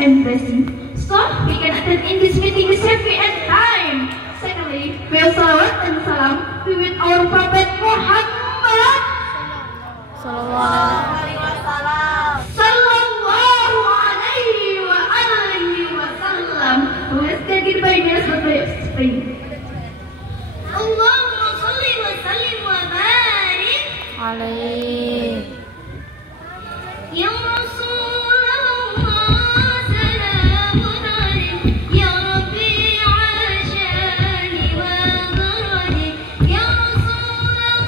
and blessing. So we can attend in this meeting safely and time. Secondly, we have salawat and salam to with our Prophet Muhammad Sallallahu alaihi wasallam, who has taken by me as the day of spring. Allahumma salli wa sallim wa barik alaihi. Ya Rasulullah, salamun alaik. Ya Rabbi ashani wa darani. Ya Rasulullah,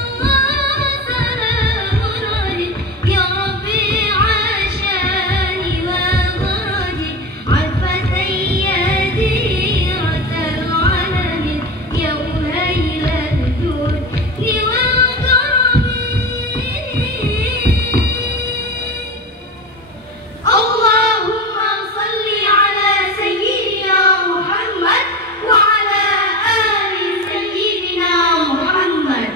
salamun alaik. Ya Rabbi ashani wa darani. Al-fatayya diratal alamin. Ya ulayla dud liwal karami. Allahumma salli ala Sayyidina Muhammad wa ala ali Sayyidina Muhammad.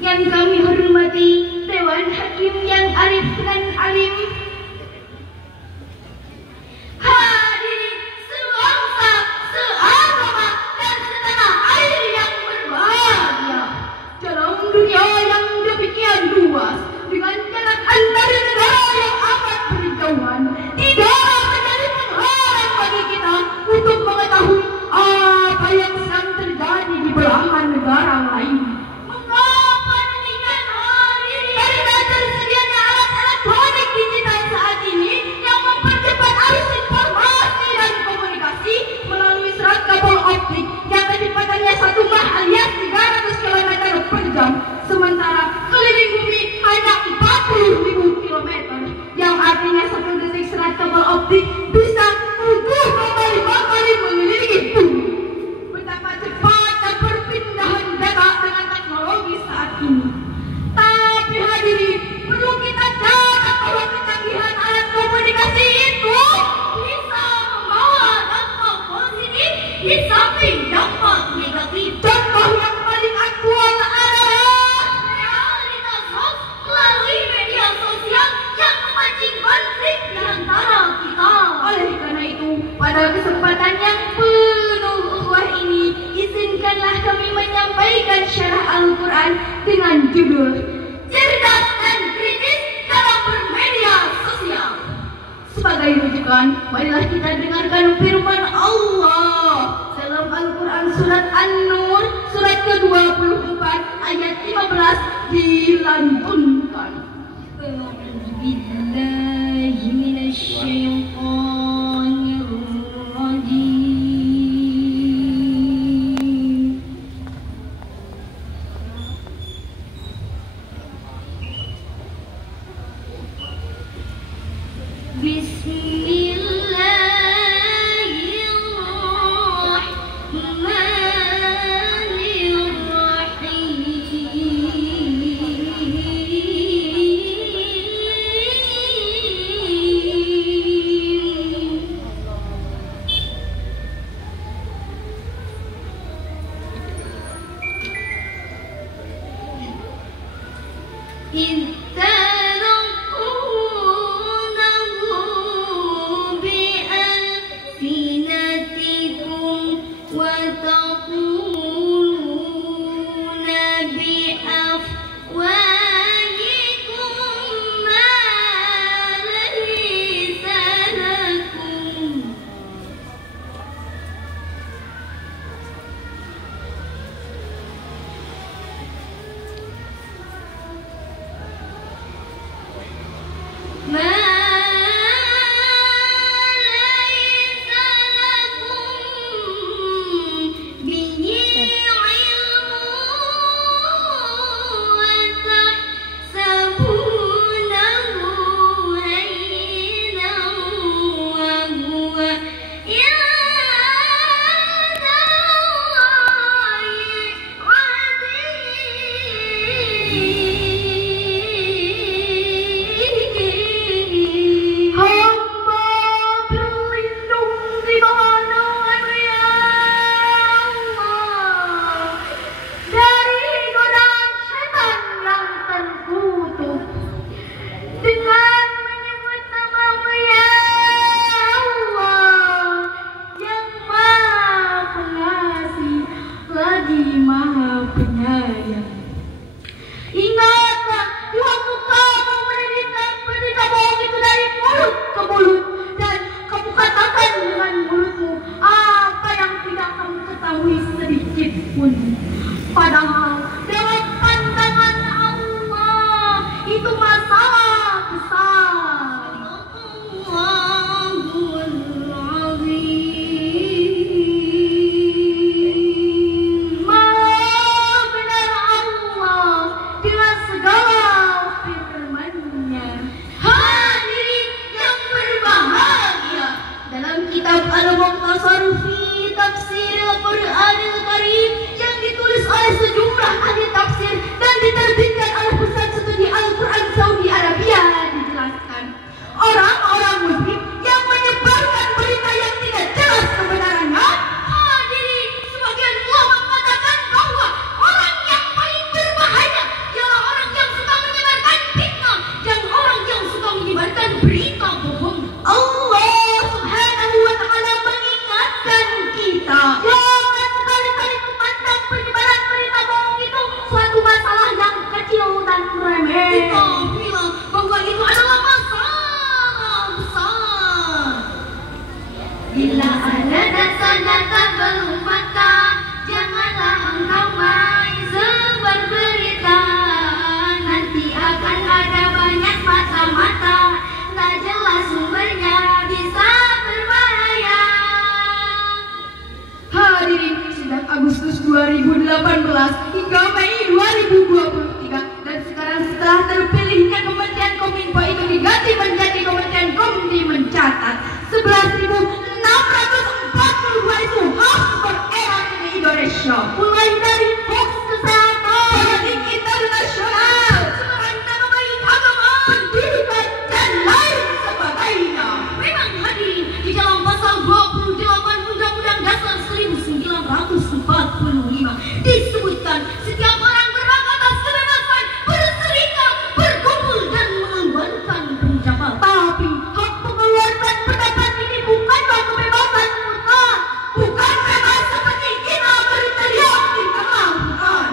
Yang kami hormati Dewan Hakim yang arif dan alim, Hadirin sebangsa, seagama dan setanah air yang berbahagia. dalam dunia yang demikian luas, dengan jarak antar negara yang amat berjauhan, tidak menjadi penghalang bagi kita untuk mengetahui apa yang sedang terjadi di belahan negara lain. Mengapa demikian hadirin? Karena tersedianya alat elektronik digital saat ini yang mempercepat arus informasi dan komunikasi melalui serat kabel optik yang kecepatannya 1 mach alias 300 km per jam, sementara keliling bumi hanya 40.000 km, yang artinya 1 detik serat kabel optik bisa 7,5 kali mengelilingi bumi. Betapa cepatnya perpindahan data dengan teknologi saat ini. Tapi hadirin, perlu kita catat bahwa kecanggihan alat komunikasi itu Bisa membawa dampak positif di samping dampak negatif. contoh yang paling aktual adalah Realitas hoax melalui media sosial yang memancing konflik di antara kita. oleh karena itu, pada kesempatan yang penuh ukhuwah ini, izinkanlah kami menyampaikan syarah Al-Quran dengan judul Cerdas dan kritis dalam bermedia sosial. Sebagai rujukan, marilah kita dengarkan firman Allah dalam Al-Quran surat An-Nur surat ke-24 ayat 15 dilantunkan. Billahi minasyaitonir rajim. 2018 hingga Mei 2023, dan sekarang setelah terpilihnya Kementerian Kominfo itu diganti menjadi Kementerian Komdi mencatat 11.642 isu hoax beredar di Indonesia, mulai dari hoax kesehatan, politik internasional, sembarangan baik agama, pendidikan, dan lain sebagainya. Memang hadirin, di dalam pasal 28 Undang-Undang Dasar 1945 disebutkan setiap orang berhak atas kebebasan berserikat, berkumpul, dan mengeluarkan pendapat. Tapi hak mengeluarkan pendapat ini bukanlah kebebasan mutlak, bukan bebas seperti kita berteriak di tengah hutan,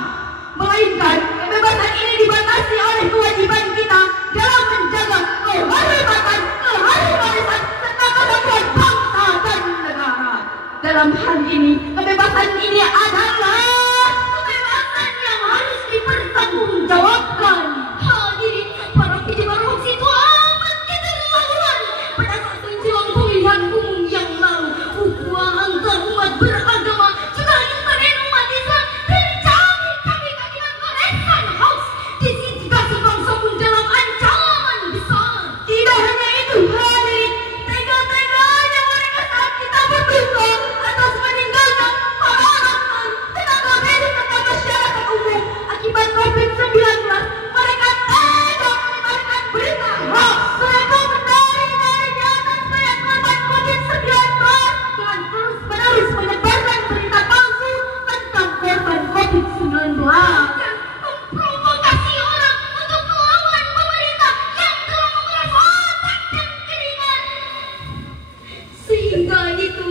melainkan kebebasan ini dibatasi oleh kewajiban kita dalam menjaga kehormatan serta kesatuan bangsa dan negara. Dalam hal ini, kebebasan ini adalah Kebebasan yang harus dipertanggungjawabkan. Hadirin, para penyebar hoax itu amat keterlaluan. Pada saat menjelang pemilihan umum yang lalu, ukhuwah antar umat beragama juga internet umat Islam terjadi akibat goresan hoax. Disintegrasi bangsa pun dalam ancaman besar. tidak hanya itu, hadirin, tega-teganya mereka saat kita berduka atas meninggalnya para dokter, tenaga medis, serta masyarakat umum akibat COVID-19. Mereka tega menyebarkan berita hoax. Mereka menari-nari di atas mayat korban COVID-19 dengan terus-menerus menyebarkan berita palsu tentang korban COVID-19. Dan memprovokasi orang untuk melawan pemerintah yang telah menguras otak dan keringat. Sehingga itu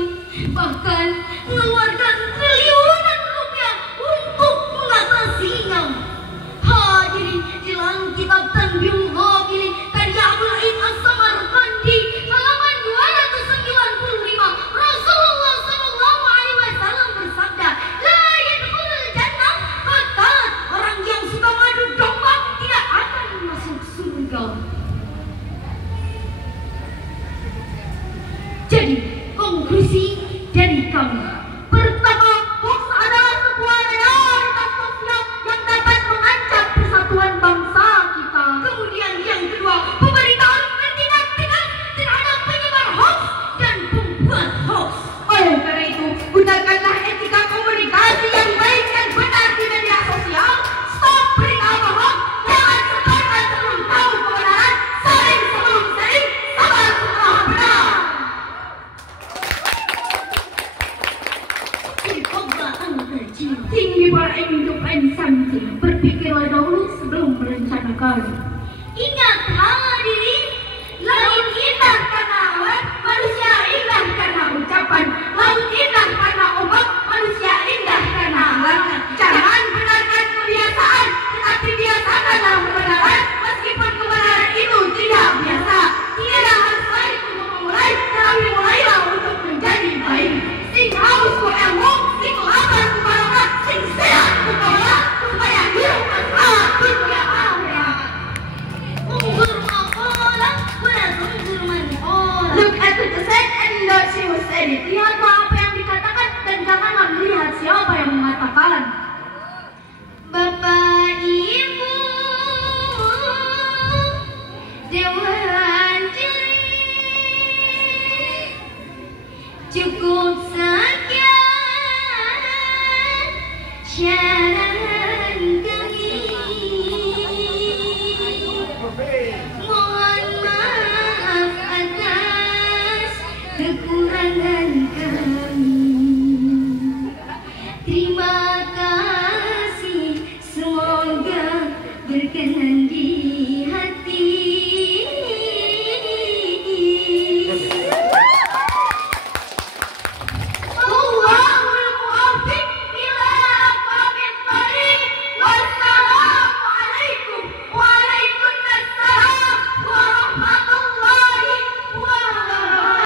bahkan mengeluarkan triliunan rupiah untuk mengatasinya. Hadirin, dalam kitab Tanbihul Ghafilin karya Abdul Aziz As-Samarqandi halaman 295, Rasulullah SAW bersabda, "La yadkhulul jannah qatat." Orang yang suka madu domba tidak akan masuk surga. Jadi, konklusi dari kami. Pertama, hoax adalah sebuah realitas sosial yang dapat mengancam persatuan bangsa kita. Kemudian yang kedua, pemerintah harus bertindak tegas terhadap penyebar hoax dan pembuat hoax. Oleh karena itu, gunakanlah etika komunikasi yang baik dan benar di media sosial. Stop berita bohong, jangan sebarkan sebelum tahu kebenaran, sharing sebelum sharing, sabar setelah benar. Think before aiming to plan something. Berpikirlah dahulu sebelum merencanakan. Ingat hadirin, Laut indah karena awan, manusia indah karena ucapan. Laut indah karena ombak, manusia indah karena alam. Jangan benarkan kebiasaan, tetapi biasakanlah kebenaran, meskipun kebenaran itu tidak biasa. Tidak harus baik untuk memulai, tetapi mulailah untuk menjadi baik. Sing haus ku ilmu, sing lapar ku barokah, sing sehat ku kaulah, supaya hidup berkah dunia akhirat. unzur maqala wala tunzur man qala. Look at the text and not see what said it. Lihatlah apa yang dikatakan dan janganlah melihat siapa yang mengatakan. Bapak Ibu Dewan Juri, cukup